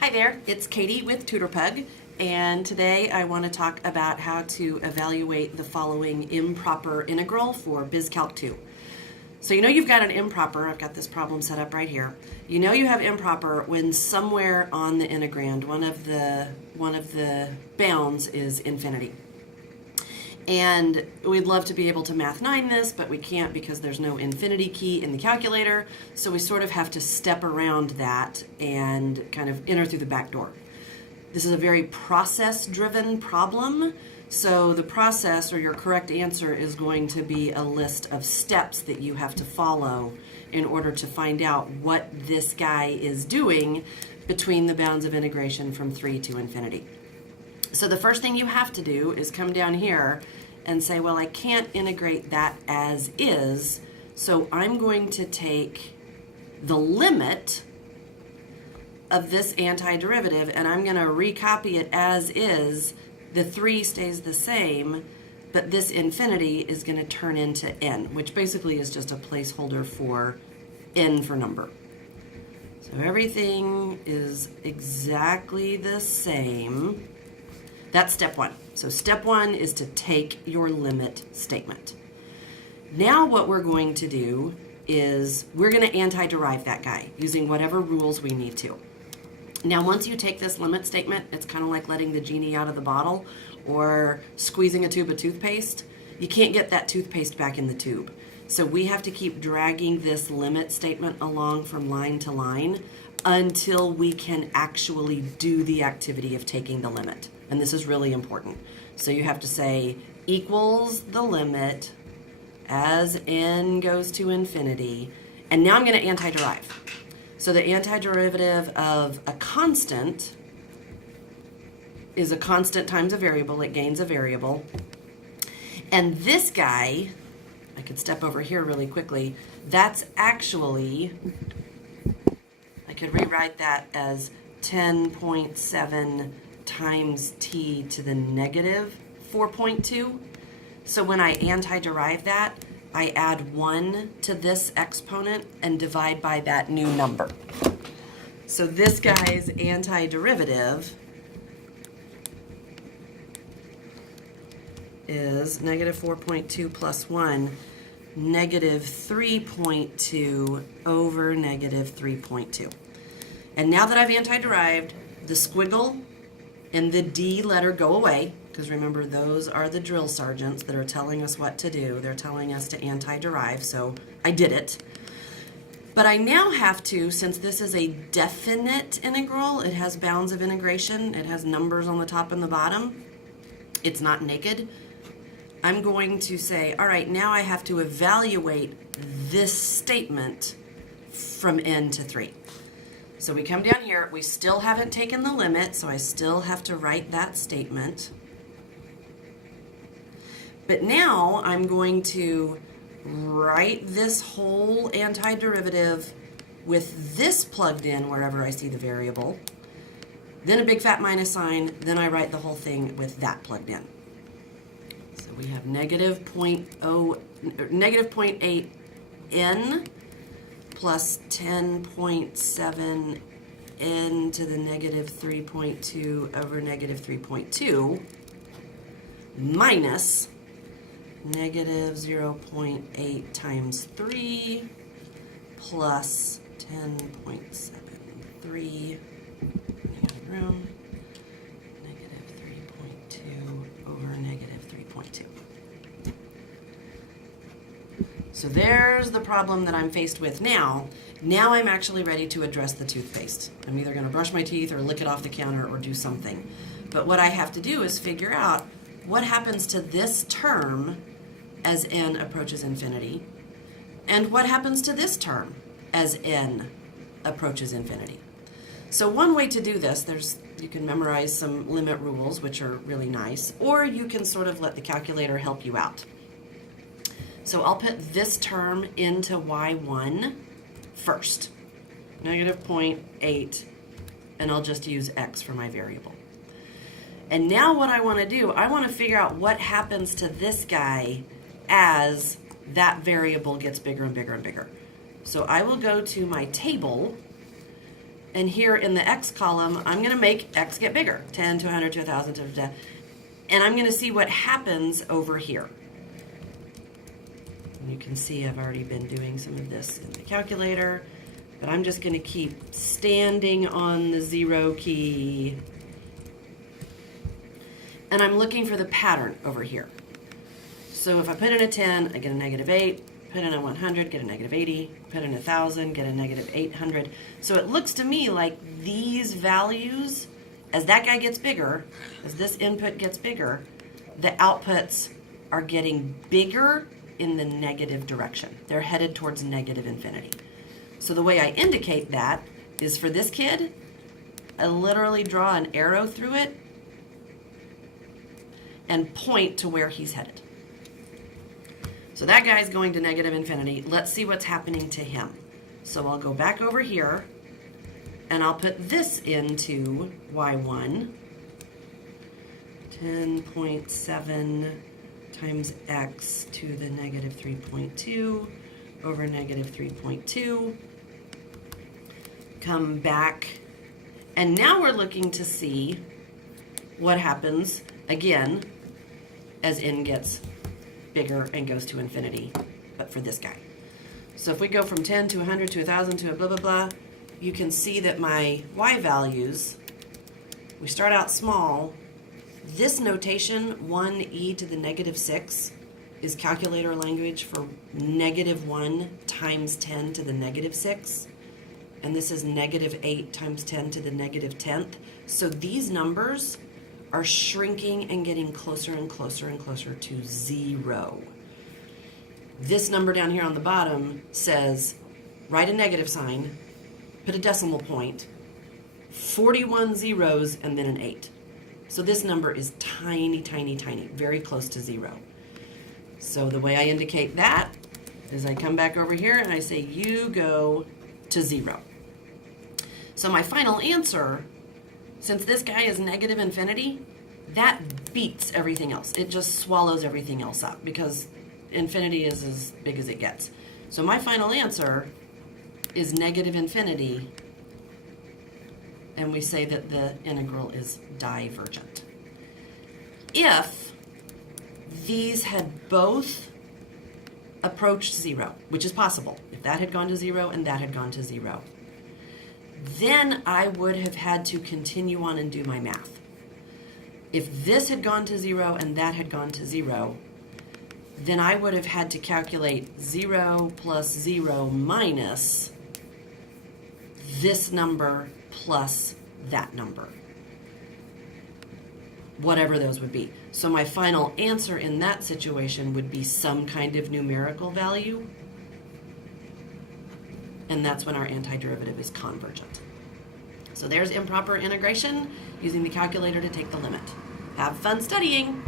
Hi there, it's Katie with TutorPug, and today I want to talk about how to evaluate the following improper integral for BizCalc 2. So you know you've got an improper. I've got this problem set up right here. You know you have improper when somewhere on the integrand one of the bounds is infinity. And we'd love to be able to math 9 this, but we can't because there's no infinity key in the calculator. So we sort of have to step around that and kind of enter through the back door. This is a very process-driven problem. So the process, or your correct answer, is going to be a list of steps that you have to follow in order to find out what this guy is doing between the bounds of integration from 3 to infinity. So the first thing you have to do is come down here and say, well, I can't integrate that as is, so I'm going to take the limit of this antiderivative and I'm going to recopy it as is. The 3 stays the same, but this infinity is going to turn into n, which basically is just a placeholder for n for number. So everything is exactly the same. That's step 1. So step 1 is to take your limit statement. Now what we're going to do is we're going to antiderive that guy using whatever rules we need to. Now once you take this limit statement, it's kind of like letting the genie out of the bottle or squeezing a tube of toothpaste. You can't get that toothpaste back in the tube. So we have to keep dragging this limit statement along from line to line until we can actually do the activity of taking the limit. And this is really important. So you have to say equals the limit as n goes to infinity. And now I'm going to antiderive. So the antiderivative of a constant is a constant times a variable. It gains a variable. And this guy, I could step over here really quickly, that's actually, I could rewrite that as 10.7 times t to the negative 4.2. So when I antiderive that, I add 1 to this exponent and divide by that new number. So this guy's antiderivative is negative 4.2 plus 1, negative 3.2 over negative 3.2. And now that I've antiderived, the squiggle and the D letter go away, because remember those are the drill sergeants that are telling us what to do. They're telling us to antiderive, so I did it. But I now have to, since this is a definite integral, it has bounds of integration, it has numbers on the top and the bottom, it's not naked, I'm going to say, all right, now I have to evaluate this statement from n to 3. So we come down here, we still haven't taken the limit, so I still have to write that statement. But now I'm going to write this whole antiderivative with this plugged in wherever I see the variable, then a big fat minus sign, then I write the whole thing with that plugged in. So we have negative 0.8 n plus 10.7 n to the negative 3.2 over negative 3.2 minus negative 0.8 times 3 plus 10.73 room negative 3.2 over negative 3.2. So there's the problem that I'm faced with now. Now I'm actually ready to address the toothpaste. I'm either going to brush my teeth or lick it off the counter or do something. But what I have to do is figure out what happens to this term as n approaches infinity, and what happens to this term as n approaches infinity. So one way to do this, you can memorize some limit rules, which are really nice, or you can sort of let the calculator help you out. So I'll put this term into y1 first, negative 0.8, and I'll just use x for my variable. And now what I want to do, I want to figure out what happens to this guy as that variable gets bigger and bigger and bigger. So I will go to my table And here in the x column, I'm going to make x get bigger, 10 to 100 to 1,000 to 10. And I'm going to see what happens over here. And you can see I've already been doing some of this in the calculator, but I'm just going to keep standing on the 0 key. And I'm looking for the pattern over here. So if I put in a 10, I get a -8. Put in a 100, get a -80. Put in 1,000, get a -800. So it looks to me like these values, as that guy gets bigger, as this input gets bigger, the outputs are getting bigger in the negative direction. They're headed towards negative infinity. So the way I indicate that is for this kid, I literally draw an arrow through it and point to where he's headed. So that guy's going to negative infinity. Let's see what's happening to him. So I'll go back over here and I'll put this into y1. 10.7 times x to the -3.2 over -3.2. Come back. And now we're looking to see what happens, again, as n gets bigger and goes to infinity, but for this guy. So if we go from 10 to 100 to 1,000 to a blah, blah, blah, you can see that my y values, we start out small. This notation, 1e to the -6, is calculator language for -1 times 10 to the -6. And this is -8 times 10 to the -10th. So these numbers are shrinking and getting closer and closer and closer to 0. This number down here on the bottom says, write a negative sign, put a decimal point, 41 zeros, and then an 8. So this number is tiny, tiny, tiny, very close to 0. So the way I indicate that is I come back over here and I say, you go to 0. So my final answer, since this guy is negative infinity, that beats everything else. It just swallows everything else up because infinity is as big as it gets. So my final answer is negative infinity, and we say that the integral is divergent. If these had both approached 0, which is possible, if that had gone to 0 and that had gone to 0, then I would have had to continue on and do my math. If this had gone to 0 and that had gone to 0, then I would have had to calculate 0 plus 0 minus this number plus that number, whatever those would be. So my final answer in that situation would be some kind of numerical value, and that's when our antiderivative is convergent. So there's improper integration using the calculator to take the limit. Have fun studying!